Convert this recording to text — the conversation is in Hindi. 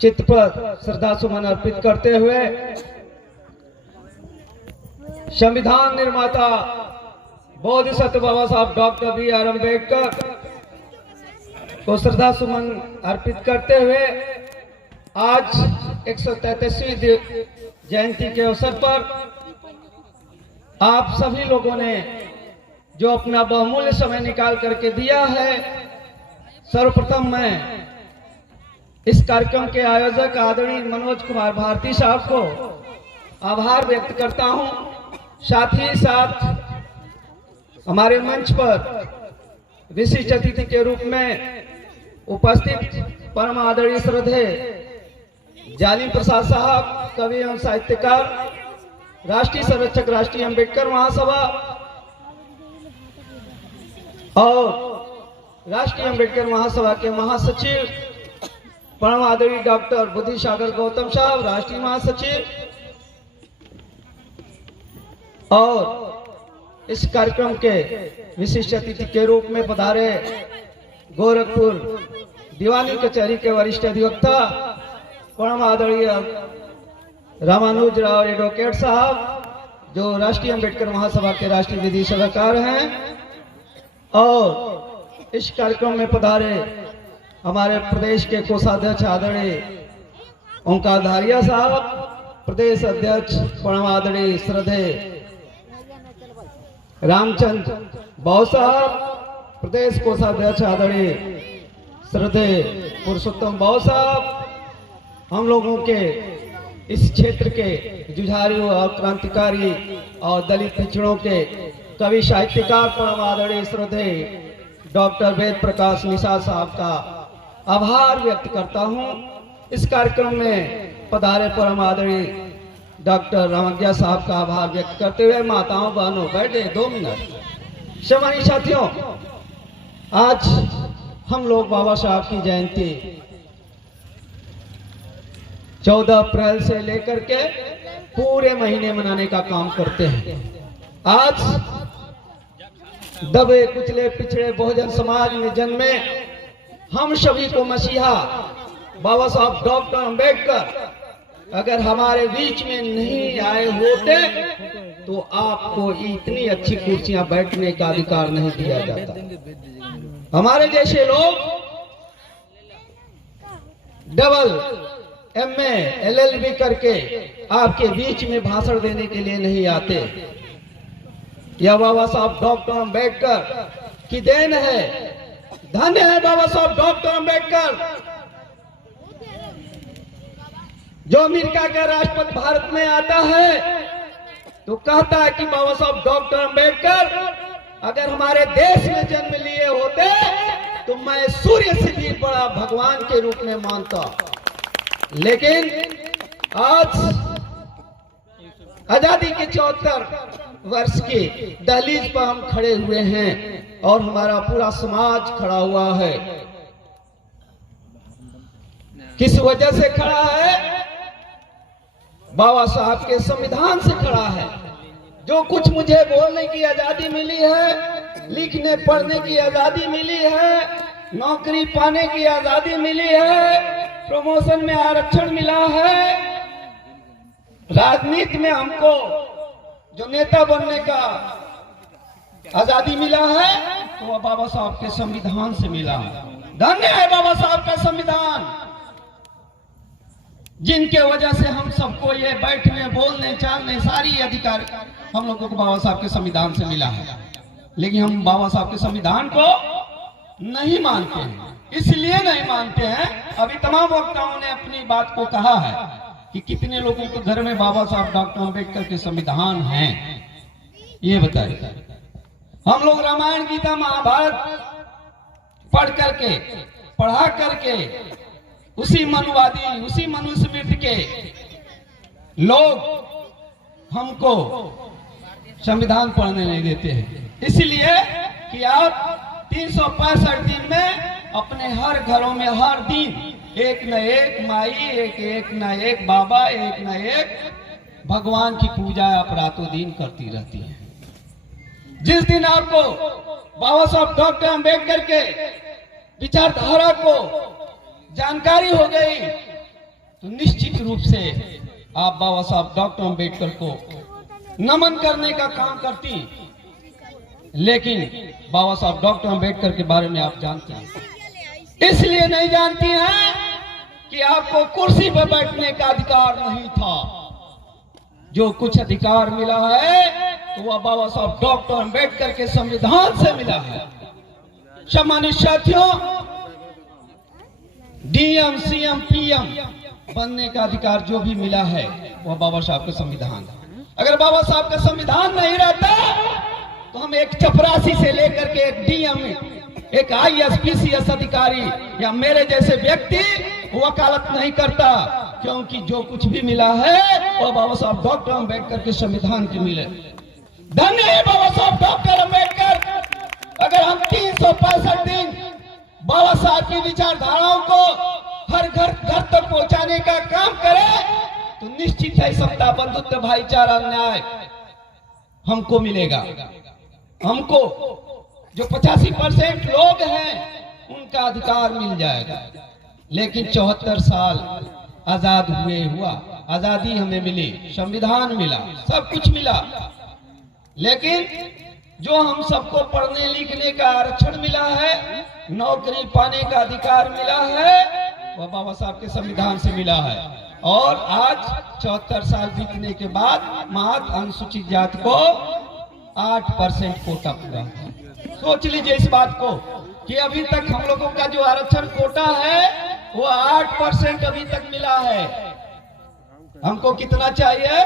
चित्त पर श्रद्धा सुमन अर्पित करते हुए संविधान निर्माता बोधिसत्व बाबा साहब डॉक्टर बी.आर. अम्बेडकर को श्रद्धा सुमन अर्पित करते हुए आज 133वीं जयंती के अवसर पर आप सभी लोगों ने जो अपना बहुमूल्य समय निकाल करके दिया है, सर्वप्रथम मैं इस कार्यक्रम के आयोजक आदरणीय मनोज कुमार भारती साहब को आभार व्यक्त करता हूं। साथ ही साथ हमारे मंच पर विशिष्ट अतिथि के रूप में उपस्थित परम आदरणीय श्रद्धेय जालिम प्रसाद साहब, कवि एवं साहित्यकार, राष्ट्रीय संरक्षक राष्ट्रीय अम्बेडकर महासभा और राष्ट्रीय अम्बेडकर महासभा के महासचिव परम आदरणीय डॉक्टर बुद्धिसागर गौतम साहब, राष्ट्रीय महासचिव, और इस कार्यक्रम के विशिष्ट अतिथि के रूप में पधारे गोरखपुर दीवानी कचहरी के वरिष्ठ अधिवक्ता परम आदरणीय रामानुज राव एडवोकेट साहब, जो राष्ट्रीय अम्बेडकर महासभा के राष्ट्रीय विधि सलाहकार हैं, और इस कार्यक्रम में पधारे हमारे प्रदेश के कोषाध्यक्ष आदरणीय ओंकार धारिया साहब, प्रदेश अध्यक्ष परम आदरणीय श्रद्धेय रामचंद्र बाबू साहब, प्रदेश कोषाध्यक्ष आदरणीय श्रद्धेय पुरुषोत्तम बाबू साहब, हम लोगों के इस क्षेत्र के जुझारू और क्रांतिकारी और दलित पिछड़ों के कवि साहित्यकार परम आदरणीय श्रद्धेय डॉक्टर वेद प्रकाश निषाद साहब का आभार व्यक्त करता हूं। इस कार्यक्रम में पधारे परम आदरणीय डॉक्टर रामज्ञा साहब का आभार व्यक्त करते हुए माताओं बहनों बैठे 2 मिनट। सम्मानित साथियों, आज हम लोग बाबा साहब की जयंती 14 अप्रैल से लेकर के पूरे महीने मनाने का काम करते हैं। आज दबे कुचले पिछड़े बहुजन समाज में जन्मे हम सभी को मसीहा बाबा साहब डॉक्टर अम्बेडकर अगर हमारे बीच में नहीं आए होते तो आपको इतनी अच्छी कुर्सियां बैठने का अधिकार नहीं दिया जाता। हमारे जैसे लोग डबल MA LLB करके आपके बीच में भाषण देने के लिए नहीं आते। यह बाबा साहब डॉक्टर अम्बेडकर की देन है। धन्य है बाबा साहब डॉक्टर अम्बेडकर, जो अमेरिका का राष्ट्रपति भारत में आता है तो कहता है कि बाबा साहब डॉक्टर अम्बेडकर अगर हमारे देश में जन्म लिए होते तो मैं सूर्य से भी बड़ा भगवान के रूप में मानता। लेकिन आज आजादी के 74 वर्ष की दहलीज पर हम खड़े हुए हैं और हमारा पूरा समाज खड़ा हुआ है। किस वजह से खड़ा है? बाबा साहब के संविधान से खड़ा है। जो कुछ मुझे बोलने की आजादी मिली है, लिखने पढ़ने की आजादी मिली है, नौकरी पाने की आजादी मिली है, प्रमोशन में आरक्षण मिला है, राजनीति में हमको जो नेता बनने का आजादी मिला है तो वह बाबा साहब के संविधान से मिला है। धन्य है बाबा साहब का संविधान, जिनके वजह से हम सबको ये बैठने बोलने चालने सारी अधिकार हम लोगों को बाबा साहब के संविधान से मिला है। लेकिन हम बाबा साहब के संविधान को नहीं मानते हैं। इसलिए नहीं मानते हैं, अभी तमाम वक्ताओं ने अपनी बात को कहा है कि कितने लोगों के घर में बाबा साहब डॉक्टर अम्बेडकर के संविधान हैं, ये बताइए। हम लोग रामायण गीता महाभारत पढ़ करके पढ़ा करके उसी मनुवादी उसी मनुस्मृति के लोग हमको संविधान पढ़ने नहीं देते हैं। इसलिए कि आप 365 दिन में अपने हर घरों में हर दिन एक न एक माई, एक न एक बाबा, एक न एक भगवान की पूजा आप रातों दिन करती रहती है। जिस दिन आपको बाबा साहब डॉक्टर अम्बेडकर के विचारधारा को जानकारी हो गई तो निश्चित रूप से आप बाबा साहब डॉक्टर अंबेडकर को नमन करने का काम करती। लेकिन बाबा साहब डॉक्टर अंबेडकर के बारे में आप जानते हैं, इसलिए नहीं जानती हैं कि आपको कुर्सी पर बैठने का अधिकार नहीं था। जो कुछ अधिकार मिला है तो वह बाबा साहब डॉक्टर अंबेडकर के संविधान से मिला है। सम्मानित साथियों, डीएम, सीएम, पीएम बनने का अधिकार जो भी मिला है वह बाबा साहब का संविधान है। अगर बाबा साहब का संविधान नहीं रहता तो हम एक चपरासी से लेकर के एक डीएम, एक आईएएस, पीसीएस अधिकारी या मेरे जैसे व्यक्ति वकालत नहीं करता, क्योंकि जो कुछ भी मिला है वह बाबा साहब डॉक्टर अंबेडकर के संविधान के मिले। धन्य है बाबा साहब डॉक्टर अंबेडकर। अगर हम 365 दिन बाबा साहब की विचारधाराओं को हर घर घर तक पहुंचाने का काम करें तो निश्चित है समता, बंधुत्व, भाईचारा, न्याय हमको मिलेगा। हमको जो 85% लोग हैं उनका अधिकार मिल जाएगा। लेकिन 74 साल आजाद हुआ, आजादी हमें मिली, संविधान मिला, सब कुछ मिला, लेकिन जो हम सबको पढ़ने लिखने का आरक्षण मिला है, नौकरी पाने का अधिकार मिला है, वह बाबा साहब के संविधान से मिला है। और आज 74 साल बीतने के बाद महत्व अनुसूचित जाति को 8% कोटा पूरा। सोच लीजिए इस बात को कि अभी तक हम लोगों का जो आरक्षण कोटा है वो 8% अभी तक मिला है। हमको कितना चाहिए?